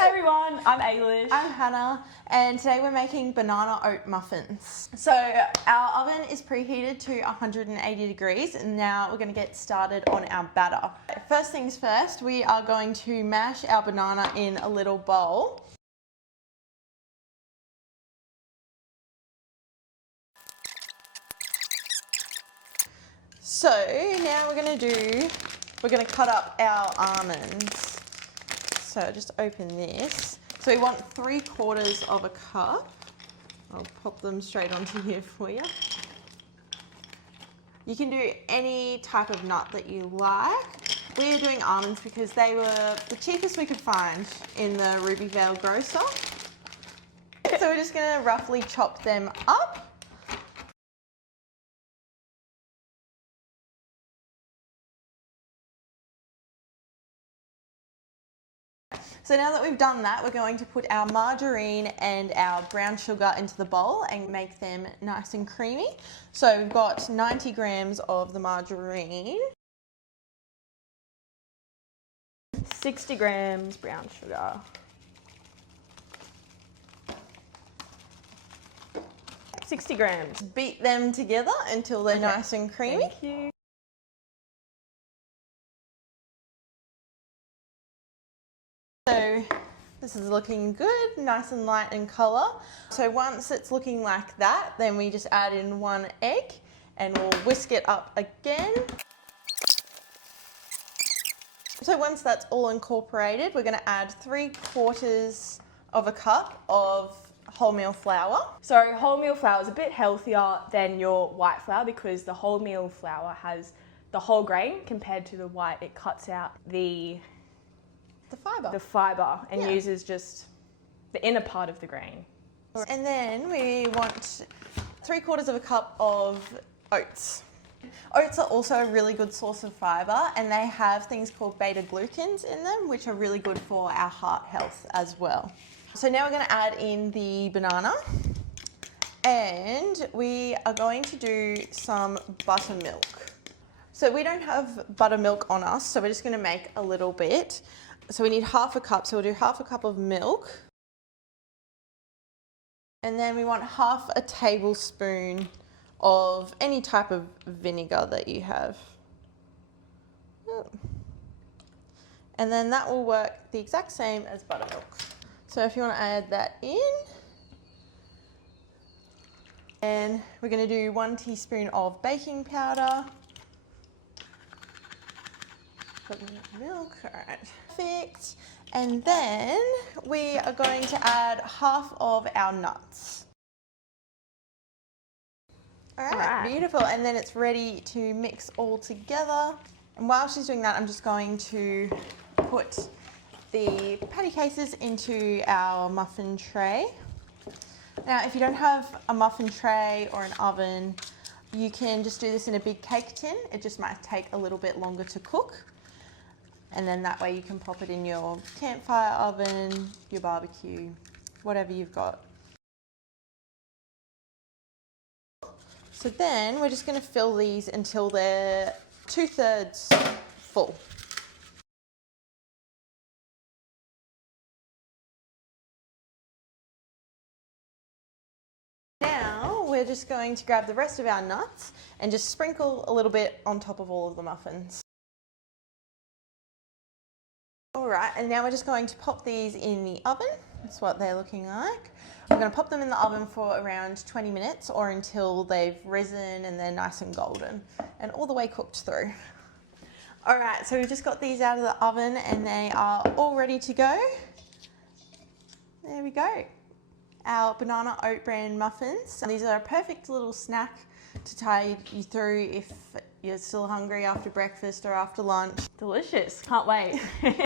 Hey everyone, I'm Ailish. I'm Hannah, and today we're making banana oat muffins. So our oven is preheated to 180 degrees, and now we're going to get started on our batter. First things first, we are going to mash our banana in a little bowl. So now we're going to cut up our almonds. So just open this. So we want 3/4 of a cup. I'll pop them straight onto here for you. You can do any type of nut that you like. We're doing almonds because they were the cheapest we could find in the Rubyvale grocer. So we're just going to roughly chop them up. So now that we've done that, we're going to put our margarine and our brown sugar into the bowl and make them nice and creamy. So we've got 90 grams of the margarine, 60 grams brown sugar, 60 grams. beat them together until they're nice and creamy. Thank you. So this is looking good, nice and light in colour. So once it's looking like that, then we just add in 1 egg and we'll whisk it up again. So once that's all incorporated, we're going to add 3/4 of a cup of wholemeal flour. So wholemeal flour is a bit healthier than your white flour because the wholemeal flour has the whole grain compared to the white. It cuts out the fibre and uses just the inner part of the grain. And then we want 3/4 of a cup of oats. Oats are also a really good source of fibre, and they have things called beta-glucans in them, which are really good for our heart health as well. So now we're going to add in the banana, and we are going to do some buttermilk. So we don't have buttermilk on us, so we're just going to make a little bit. So we need 1/2 cup, so we'll do 1/2 cup of milk. And then we want 1/2 tablespoon of any type of vinegar that you have. And then that will work the exact same as buttermilk. So if you want to add that in. And we're going to do 1 teaspoon of baking powder. Milk, all right, perfect. And then we are going to add 1/2 of our nuts. All right, beautiful. And then it's ready to mix all together. And while she's doing that, I'm just going to put the patty cases into our muffin tray. Now, if you don't have a muffin tray or an oven, you can just do this in a big cake tin. It just might take a little bit longer to cook. And then that way you can pop it in your campfire oven, your barbecue, whatever you've got. So then we're just going to fill these until they're 2/3 full. Now we're just going to grab the rest of our nuts and just sprinkle a little bit on top of all of the muffins. Alright, and now we're just going to pop these in the oven. That's what they're looking like. We're going to pop them in the oven for around 20 minutes or until they've risen and they're nice and golden and all the way cooked through. Alright, so we've just got these out of the oven and they are all ready to go. There we go. Our banana Oatbran muffins. These are a perfect little snack to tide you through if you're still hungry after breakfast or after lunch. Delicious, can't wait.